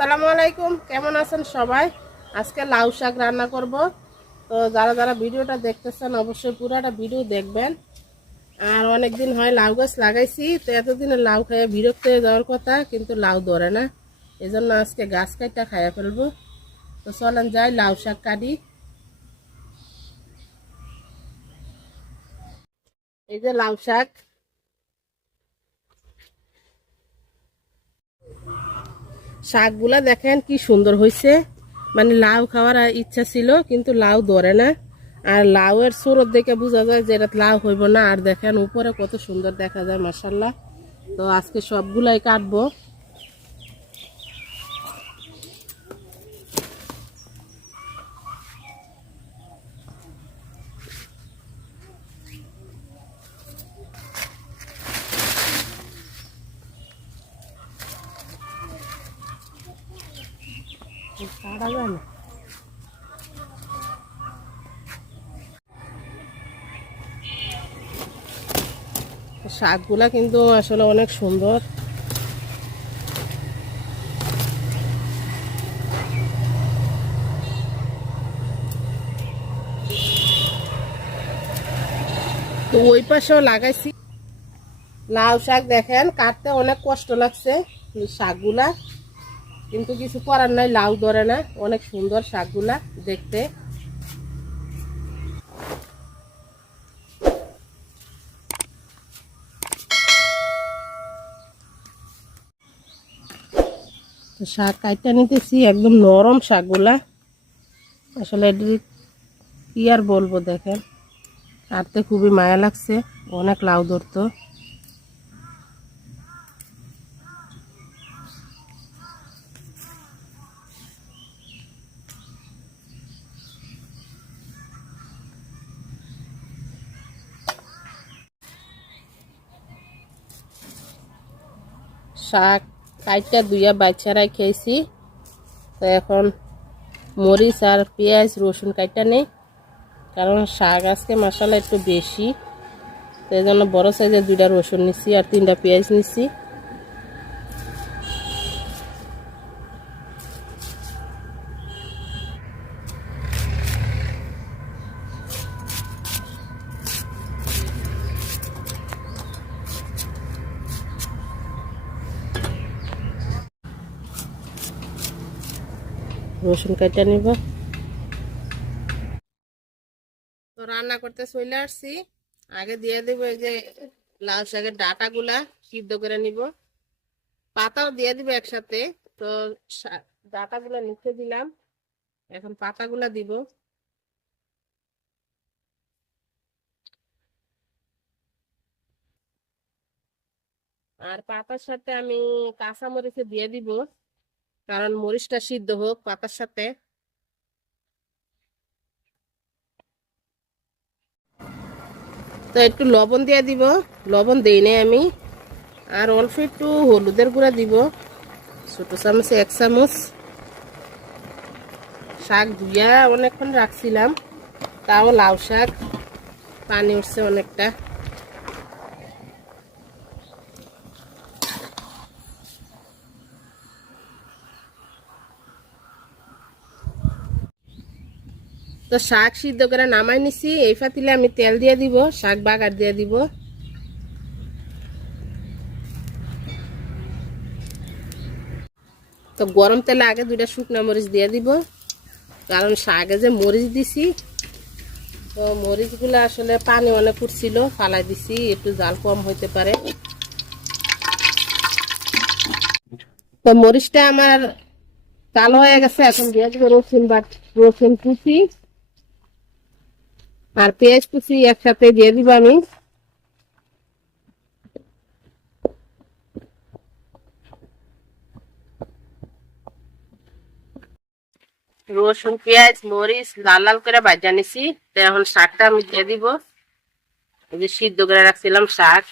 আসসালামু আলাইকুম, কেমন আছেন সবাই? আজকে লাউ শাক রান্না করব। তো যারা যারা ভিডিওটা দেখতেছেন অবশ্যই পুরোটা ভিডিও দেখবেন। আর অনেক দিন হয় লাউ গাছ লাগাইছি, তো এতদিনে লাউ খেয়ে বিরক্ত হয়ে যাওয়ার কথা, কিন্তু লাউ ধরে না। এই জন্য আজকে গাছ কাটা খাইয়া ফেলবো। তো চলেন যাই লাউ শাক কাটি। এই যে লাউ শাক, শাকগুলা দেখেন কি সুন্দর হয়েছে। মানে লাউ খাওয়ার ইচ্ছা ছিল, কিন্তু লাউ ধরে না। আর লাউয়ের সুরত দেখে বোঝা যায় যে এটা লাউ হইব না। আর দেখেন উপরে কত সুন্দর দেখা যায়, মাশাল্লাহ। তো আজকে সবগুলাই কাটবো। কাটা যায় না। শাকগুলা কিন্তু আসলে অনেক সুন্দর। তো ওই পাশেও লাগাইছি লাউ শাক। দেখেন কাটতে অনেক কষ্ট লাগছে শাকগুলা, কিন্তু কিছু করার নাই, লাউ ধরে না। অনেক সুন্দর শাকগুলা দেখতে। তো শাক কাটতে নিতেছি, একদম নরম শাকগুলা। আসলে কি আর বলবো, দেখেন কাটতে খুবই মায়া লাগছে, অনেক লাউ ধরতো। শাক কাটটা ধুইয়া বাচ্চারাই খেয়েছি। তো এখন মরিচ আর পেঁয়াজ রসুন কাটটা নেই, কারণ শাক আজকে মশলা একটু বেশি। তো এই জন্য বড় সাইজের 2টা রসুন নিচ্ছি আর 3টা পেঁয়াজ নিচ্ছি। রসুন কাটটা নিব। তো রান্না করতে চলে আসছি। আগে দিয়ে দিব এই যে লাউ শাকের ডাঁটাগুলা সিদ্ধ করে নিব, পাতাও দিয়ে দিব একসাথে। তো ডাঁটাগুলা নিচে দিলাম, এখন পাতাগুলা দিব। আর পাতার সাথে আমি কাঁচা মরিচ দিয়ে দিব, কারণ মরিচটা সিদ্ধ হোক পাতার সাথে। তো একটু লবণ দিয়ে দিব, লবণ দেই নাই আমি। আর অল্প একটু হলুদের গুঁড়া দিব, ছোট চামচে 1 চামচ। শাক ধুইয়া অনেকক্ষণ রাখছিলাম, তাও লাউ শাক পানি উঠছে অনেকটা। তো শাক সিদ্ধ করে নামাই নিছি। এই পাতিলে আমি তেল দিয়ে দিব, শাক বাগার দিয়ে দিব। তো গরম তেলে আগে 2টা শুকনা মরিচ দিয়ে দিব, কারণ শাকে যে মরিচ দিছি, তো মরিচগুলো আসলে পানি অনেক উঠছিল, ফালাই দিছি, একটু জাল কম হইতে পারে। তো মরিচটা আমার কালো হয়ে গেছে, এখন দিয়ে দিব রসুন রসুন কুচি আর পেঁয়াজ কুচি একসাথে দিয়ে দিব আমি। রসুন পেঁয়াজ মরিচ লাল লাল করে ভাজা নিছি। তো এখন শাকটা আমি দিয়ে দিব, এই যে সিদ্ধ করে রাখছিলাম শাক।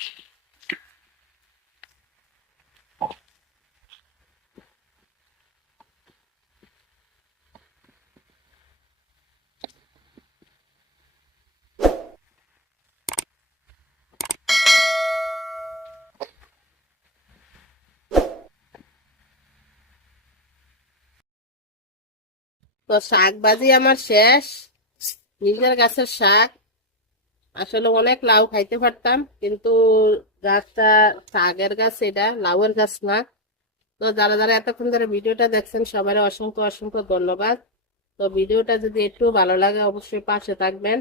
তো শাক ভাজি আমার শেষ, নিজের গাছের শাক। আসলে অনেক লাউ খাইতে পারতাম, কিন্তু গাছটা শাকের গাছ, এটা লাউয়ের গাছ না। তো যারা যারা এতক্ষণ ধরে ভিডিওটা দেখছেন সবাই অসংখ্য অসংখ্য ধন্যবাদ। তো ভিডিওটা যদি একটু ভালো লাগে অবশ্যই পাশে থাকবেন।